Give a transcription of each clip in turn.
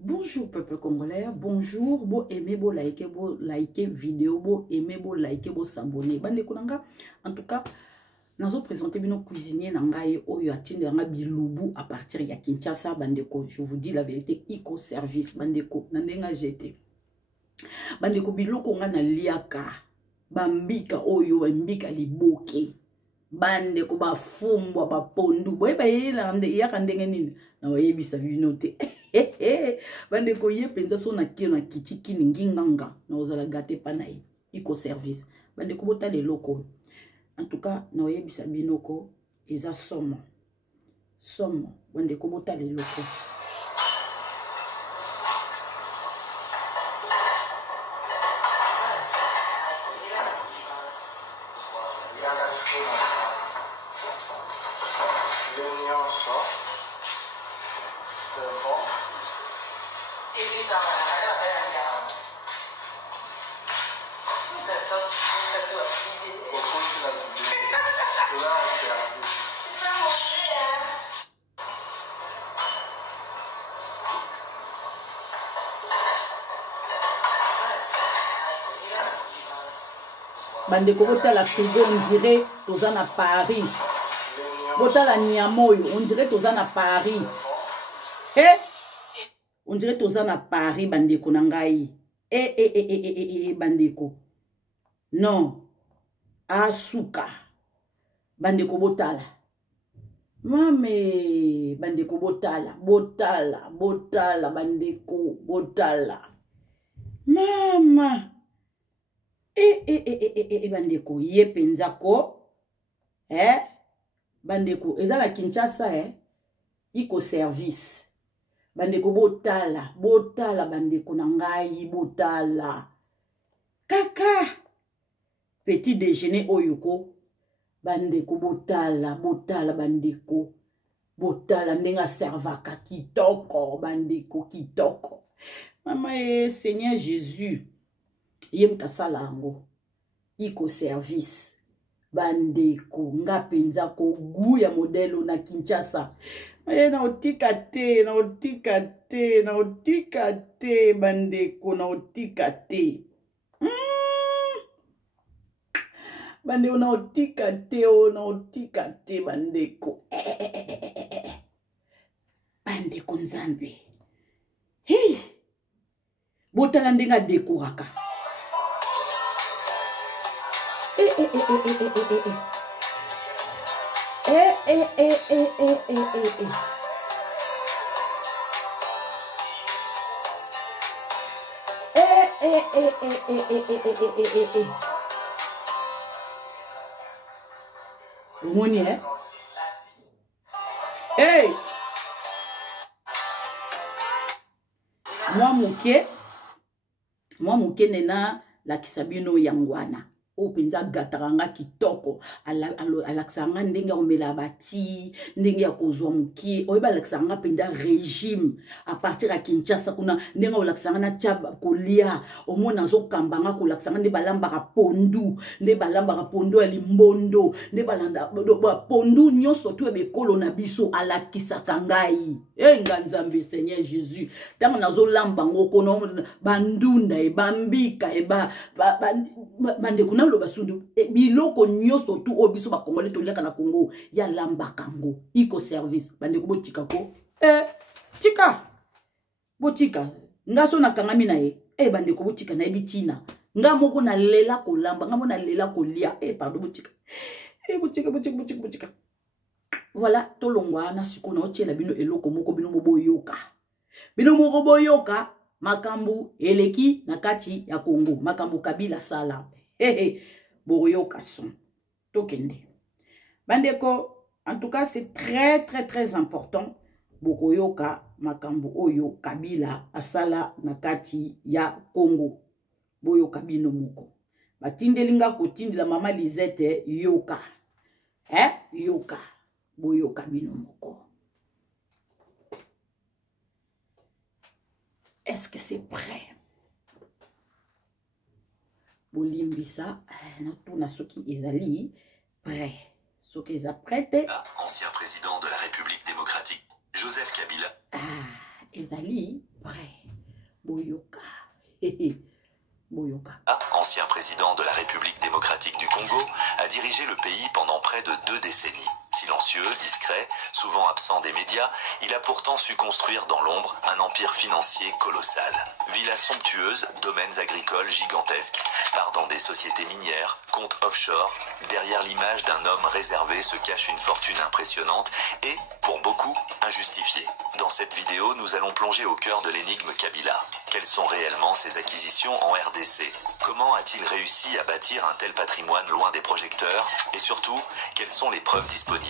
Bonjour peuple congolais, bonjour, bo aimez, bo liker vidéo, bo aimez, bo liker, bo s'abonner. Bande konanga, en tout cas, nous présenter nos cuisiniers nangaye oyo atinde nga bilubu à partir ya Kinshasa bandeko. Je vous dis la vérité, Iko service bandeko, nandenga jeté. Bandeko biloko nga na liaka, bambika oyo, bambika liboke. Bandeko bafumbwa bapondu, boye ba yela yaka ndenge nini, na wayebisa binote. Bandeko ye penza so na kio na kichiki nginganga na ozala gate panayi Iko service bandeko bota le loko en tout cas na oyebisa binoko eza somo bandeko bota le loko bandeko bota la frigo on dirait toza na Paris bota la niamoyo on dirait toza na Paris on dirait toza na Paris bandeko na ngai bandeko non asuka bandeko botala mame bandeko botala bandeko botala mama bandeko ye penza ko bandeko eza na Kinshasa Iko service bandeko botala bandeko na ngai botala kaka petit déjeuner oyoko bandeko botala bandeko botala ndenga servaka kitoko bandeko kitoko mama Seigneur Jésus ye mtasala yango Iko service bandeko nga penza ko gu ya modelo na Kinshasa na otika te bandeko na otika te bandeko na otika te bandeko bandeko nzambe botala ndenga dekoraka omoni mwa muke nena lakisa bino yangwana o penza gataranga kitoko alaksanga ndenge ya omela bati ndenge ya kozwa mukie oyeba alaksanga penza régime à partir ya Kinshasa kuna ndenge olaksanga na chaba kolia omona zo kambanga kolaksanga nde balambaka pondu ya limbondo nde balanda pondu nyonso to ebekolo na biso alakisaka ngai nganzambe Seigneur Jésus tango nazo lamba ngoko no bandunda bambika bandeko loba sundu biloko nyonso tu obiso ba Congolais toliaka na Congo ya lamba kango Iko service bandeko botika ko tika botika ngaso na kangami na ye bandeko botika na ebitina nga moko na lela ko lamba nga mona lela ko lia pardon botika botika voilà tolongwa na siko na otiela bino eloko moko bino moko boyoka makambu eleki na kati ya Congo makambu Kabila sala boyoka son tokende bandeko en tout cas c'est très important bokoyoka makambu oyo Kabila asala na kati ya Congo boyoka bino moko batindelinga kotindela mama Lisette yoka yoka boyoka bino moko. Est-ce que c'est prêt? Bolimbisa, tout na soki ezali prêt. Soki eza prête. Ancien président de la République démocratique, Joseph Kabila. ezali vrai boyoka boyoka. Ancien président de la République démocratique du Congo, a dirigé le pays pendant près de 2 décennies. Silencieux, discret, souvent absent des médias, il a pourtant su construire dans l'ombre un empire financier colossal. Villas somptueuses, domaines agricoles gigantesques, part dans des sociétés minières, comptes offshore. Derrière l'image d'un homme réservé se cache une fortune impressionnante et, pour beaucoup, injustifiée. Dans cette vidéo, nous allons plonger au cœur de l'énigme Kabila. Quelles sont réellement ses acquisitions en RDC? Comment a-t-il réussi à bâtir un tel patrimoine loin des projecteurs? Et surtout, quelles sont les preuves disponibles?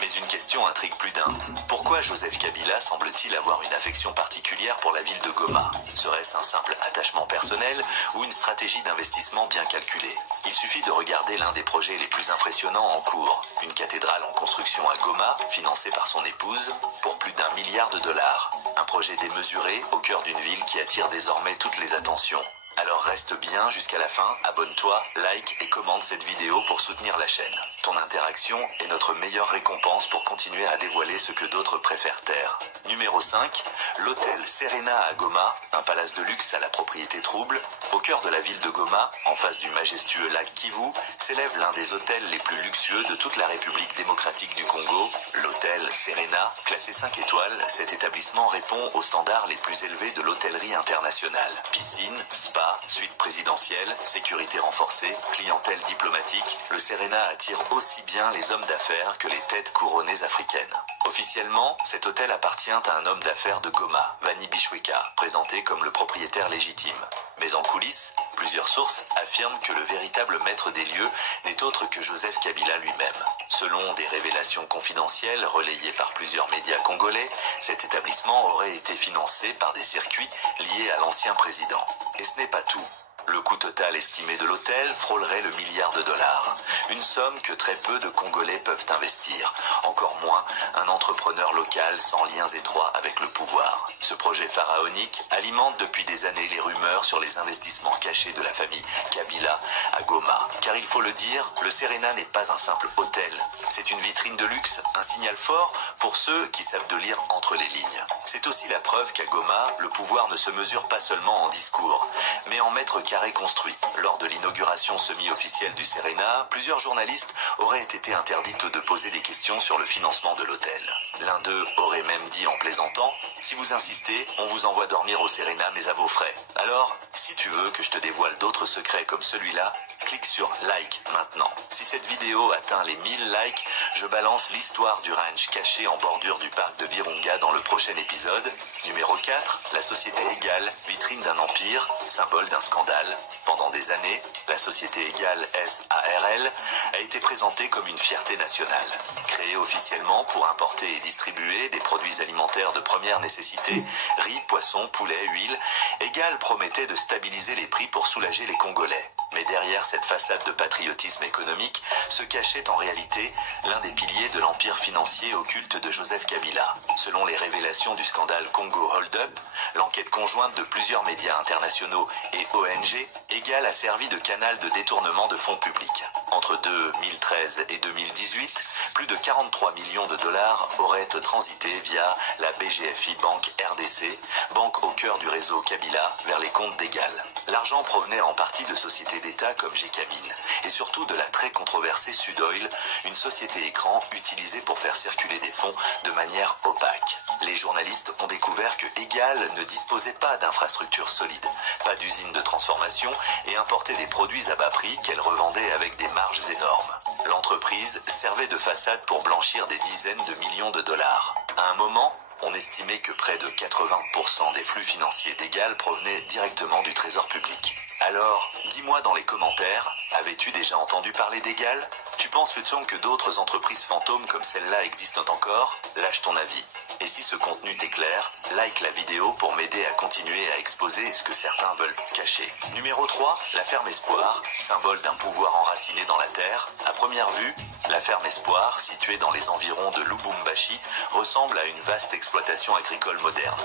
Mais une question intrigue plus d'un. Pourquoi Joseph Kabila semble-t-il avoir une affection particulière pour la ville de Goma? Serait-ce un simple attachement personnel ou une stratégie d'investissement bien calculée? Il suffit de regarder l'un des projets les plus impressionnants en cours. Une cathédrale en construction à Goma, financée par son épouse, pour plus d'1 milliard de dollars. Un projet démesuré au cœur d'une ville qui attire désormais toutes les attentions. Alors reste bien jusqu'à la fin, abonne-toi, like et commente cette vidéo pour soutenir la chaîne. Ton interaction est notre meilleure récompense pour continuer à dévoiler ce que d'autres préfèrent taire. Numéro 5, l'hôtel Serena à Goma, un palace de luxe à la propriété trouble. Au cœur de la ville de Goma, en face du majestueux lac Kivu, s'élève l'un des hôtels les plus luxueux de toute la République démocratique du Congo, l'hôtel Serena. Classé 5 étoiles, cet établissement répond aux standards les plus élevés de l'hôtellerie internationale. Piscine, spa, suite présidentielle, sécurité renforcée, clientèle diplomatique, le Serena attire aussi bien les hommes d'affaires que les têtes couronnées africaines. Officiellement, cet hôtel appartient à un homme d'affaires de Goma, Vani Bishweka, présenté comme le propriétaire légitime. Mais en coulisses, plusieurs sources affirment que le véritable maître des lieux n'est autre que Joseph Kabila lui-même. Selon des révélations confidentielles relayées par plusieurs médias congolais, cet établissement aurait été financé par des circuits liés à l'ancien président. Et ce n'est pas tout. Le coût total estimé de l'hôtel frôlerait le milliard de dollars. Une somme que très peu de Congolais peuvent investir. Encore moins un entrepreneur local sans liens étroits avec le pouvoir. Ce projet pharaonique alimente depuis des années les rumeurs sur les investissements cachés de la famille Kabila à Goma. Car il faut le dire, le Serena n'est pas un simple hôtel. C'est une vitrine de luxe, un signal fort pour ceux qui savent de lire entre les lignes. C'est aussi la preuve qu'à Goma, le pouvoir ne se mesure pas seulement en discours, mais en mètres carrés construit. Lors de l'inauguration semi-officielle du Serena, plusieurs journalistes auraient été interdits de poser des questions sur le financement de l'hôtel. L'un d'eux aurait même dit en plaisantant « Si vous insistez, on vous envoie dormir au Serena, mais à vos frais. » Alors, si tu veux que je te dévoile d'autres secrets comme celui-là, clique sur like maintenant. Si cette vidéo atteint les 1000 likes, je balance l'histoire du ranch caché en bordure du parc de Virunga dans le prochain épisode. Numéro 4, la société Égale, vitrine d'un empire, symbole d'un scandale. Pendant des années, la société Égale SARL a été présentée comme une fierté nationale. Créée officiellement pour importer et distribuer des produits alimentaires de première nécessité, riz, poisson, poulet, huile, Égale promettait de stabiliser les prix pour soulager les Congolais. Mais derrière cette façade de patriotisme économique se cachait en réalité l'un des piliers de l'empire financier occulte de Joseph Kabila. Selon les révélations du scandale Congo Hold Up, l'enquête conjointe de plusieurs médias internationaux et ONG, Égale a servi de canal de détournement de fonds publics. Entre 2013 et 2018, plus de 43 millions de dollars auraient transité via la BGFI Bank RDC, banque au cœur du réseau Kabila, vers les comptes d'Égale. L'argent provenait en partie de sociétés d'État comme Gécamine, et surtout de la très controversée Sudoil, une société écran utilisée pour faire circuler des fonds de manière opaque. Les journalistes ont découvert que Égale ne disposait pas d'infrastructures solides, pas d'usine de transformation et importait des produits à bas prix qu'elle revendait avec des marges énormes. L'entreprise servait de façade pour blanchir des dizaines de millions de dollars. À un moment, on estimait que près de 80% des flux financiers d'Égale provenaient directement du trésor public. Alors, dis-moi dans les commentaires, avais-tu déjà entendu parler d'Égale? Tu penses que d'autres entreprises fantômes comme celle-là existent encore? Lâche ton avis. Et si ce contenu t'éclaire, like la vidéo pour m'aider à continuer à exposer ce que certains veulent cacher. Numéro 3, la ferme Espoir, symbole d'un pouvoir enraciné dans la terre. À première vue, la ferme Espoir, située dans les environs de Lubumbashi, ressemble à une vaste exploitation agricole moderne.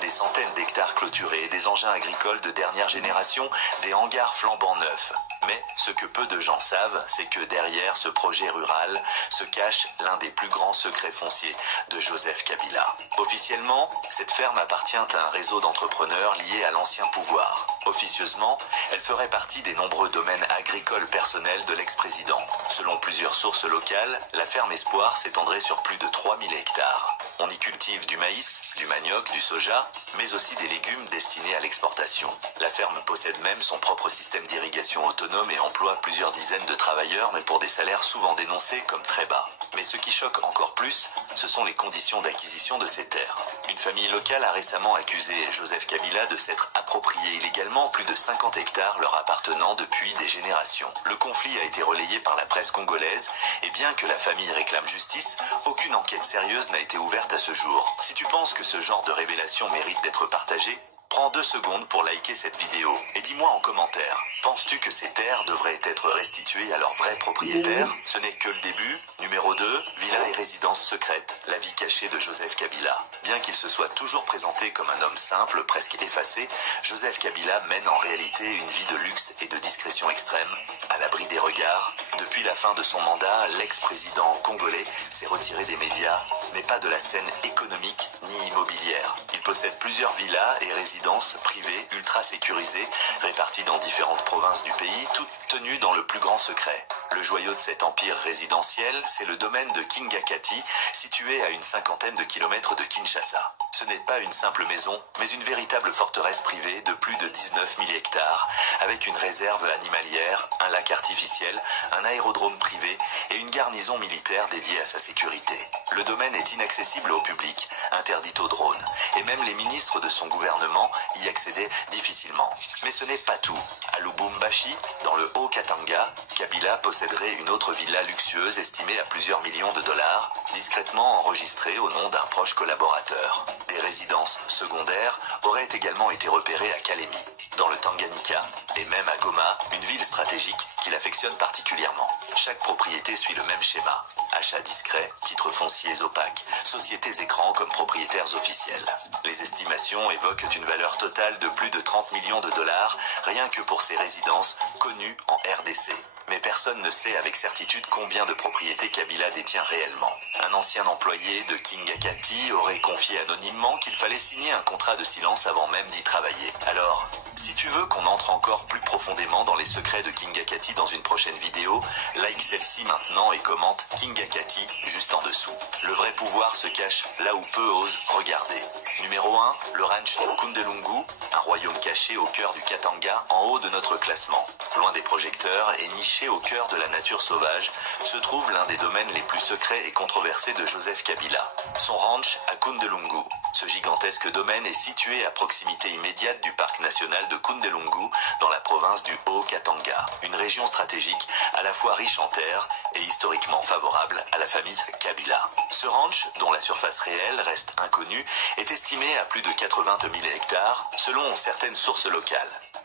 Des centaines d'hectares clôturés, des engins agricoles de dernière génération, des hangars flambant neufs. Mais ce que peu de gens savent, c'est que derrière ce projet rural se cache l'un des plus grands secrets fonciers de Joseph Kabila. Officiellement, cette ferme appartient à un réseau d'entrepreneurs liés à l'ancien pouvoir. Officieusement, elle ferait partie des nombreux domaines agricoles personnels de l'ex-président. Selon plusieurs sources locales, la ferme Espoir s'étendrait sur plus de 3000 hectares. On y cultive du maïs, du manioc, du soja, mais aussi des légumes destinés à l'exportation. La ferme possède même son propre système d'irrigation autonome et emploie plusieurs dizaines de travailleurs, mais pour des salaires souvent dénoncés comme très bas. Mais ce qui choque encore plus, ce sont les conditions d'acquisition de ces terres. Une famille locale a récemment accusé Joseph Kabila de s'être approprié illégalement plus de 50 hectares leur appartenant depuis des générations. Le conflit a été relayé par la presse congolaise et bien que la famille réclame justice, aucune enquête sérieuse n'a été ouverte à ce jour. Si tu penses que ce genre de révélation mérite d'être partagé, prends 2 secondes pour liker cette vidéo et dis-moi en commentaire, penses-tu que ces terres devraient être restituées à leurs vrais propriétaires? Ce n'est que le début. Numéro 2, villa et résidence secrète, la vie cachée de Joseph Kabila. Bien qu'il se soit toujours présenté comme un homme simple, presque effacé, Joseph Kabila mène en réalité une vie de luxe et de discrétion extrême, à l'abri des regards. Depuis la fin de son mandat, l'ex-président congolais s'est retiré des médias, mais pas de la scène économique ni immobilière. Il possède plusieurs villas et résidences privées ultra sécurisées, réparties dans différentes provinces du pays, toutes tenues dans le plus grand secret. Le joyau de cet empire résidentiel, c'est le domaine de Kingakati, situé à une 50aine de kilomètres de Kinshasa. Ce n'est pas une simple maison, mais une véritable forteresse privée de plus de 19 000 hectares, avec une réserve animalière, un lac artificiel, un aérodrome privé et une garnison militaire dédiée à sa sécurité. Le domaine est inaccessible au public, interdit aux drones, et même les ministres de son gouvernement y accédaient difficilement. Mais ce n'est pas tout. À Lubumbashi, dans le Haut-Katanga, Kabila posséderait une autre villa luxueuse estimée à plusieurs millions de dollars, discrètement enregistrée au nom d'un proche collaborateur. Des résidences secondaires auraient également été repérées à Kalemi, dans le Tanganyika, et même à Goma, une ville stratégique qu'il affectionne particulièrement. Chaque propriété suit le même schéma. Achats discrets, titres fonciers opaques, sociétés écrans comme propriétaires officiels. Les estimations évoquent une valeur totale de plus de 30 millions de dollars, rien que pour ces résidences connues en RDC. Mais personne ne sait avec certitude combien de propriétés Kabila détient réellement. Un ancien employé de Kingakati aurait confié anonymement qu'il fallait signer un contrat de silence avant même d'y travailler. Alors, si tu veux qu'on entre encore plus profondément dans les secrets de Kingakati dans une prochaine vidéo, like celle-ci maintenant et commente Kingakati juste en dessous. Le vrai pouvoir se cache là où peu osent regarder. Numéro 1, le ranch Kundelungu, un royaume caché au cœur du Katanga, en haut de notre classement. Loin des projecteurs et niché au cœur de la nature sauvage, se trouve l'un des domaines les plus secrets et controversés de Joseph Kabila. Son ranch à Kundelungu. Ce gigantesque domaine est situé à proximité immédiate du parc national de Kundelungu, dans la province du Haut-Katanga. Une région stratégique à la fois riche en terres et historiquement favorable à la famille Kabila. Ce ranch, dont la surface réelle reste inconnue, est estimé à plus de 80 000 hectares, selon certaines sources locales.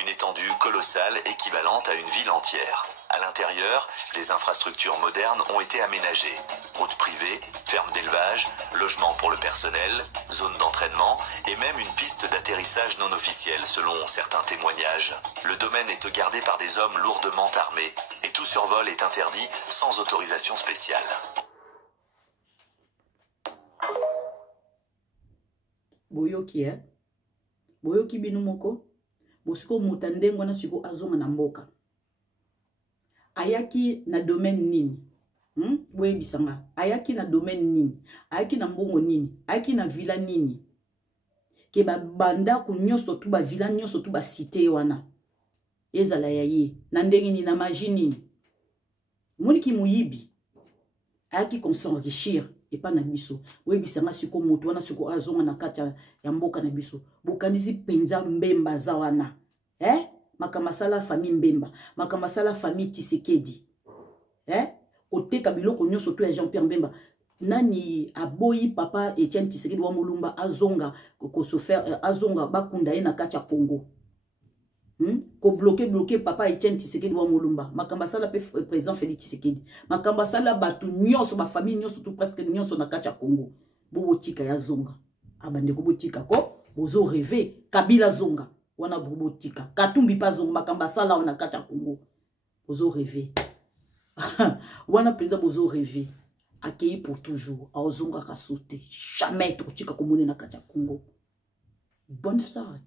Une étendue colossale équivalente à une ville entière. À l'intérieur, des infrastructures modernes ont été aménagées. Routes privées, fermes d'élevage, logements pour le personnel, zones d'entraînement et même une piste d'atterrissage non officielle selon certains témoignages. Le domaine est gardé par des hommes lourdement armés et tout survol est interdit sans autorisation spéciale. Boyoki, boyoki binu moko, bosiko mutandengo na siko azonga na mboka. Ayaki na domaine nini? Boye bisanga. Ayaki na domaine nini? Ayaki na mbongo nini? Ayaki na villa nini? Ke ba banda ku nyoso tu ba villa nyoso tu ba cité wana. Ezala yaye. Na ndenge ni na magie nini? Moni ki muyibi. Ayaki comme s'enrichir. Et pas na biso. Boye bisanga siko moto wana siko azonga na kati ya mboka na biso. Bokandisi penza mbemba za wana. Makamasala famille Mbemba, makamasala famille Tshisekedi. Ote kabiloko nyoso to ya Jean-Pierre Mbemba. Nani aboyi papa Etienne Tshisekedi wa Mulumba azonga ko sofer azonga bakunda ye na kacha Congo. Ko bloquer papa Etienne Tshisekedi wa Mulumba. Makambasala pe président Félix Tshisekedi. Makambasala batu nyoso ba famille nyoso tout presque nyoso na kacha Congo. Bobo tika ya zonga. Abande ko botika ko bozo rêver Kabila zonga. Wana bobotika. Katumbi pa zonga makamba sala wana kacha Congo. bozo rêver. Wana penza bozo rêver. Accueilli pour toujours. Aozonga ka sauter. Jamais tochika komone na kati ya Congo. Bonne soirée.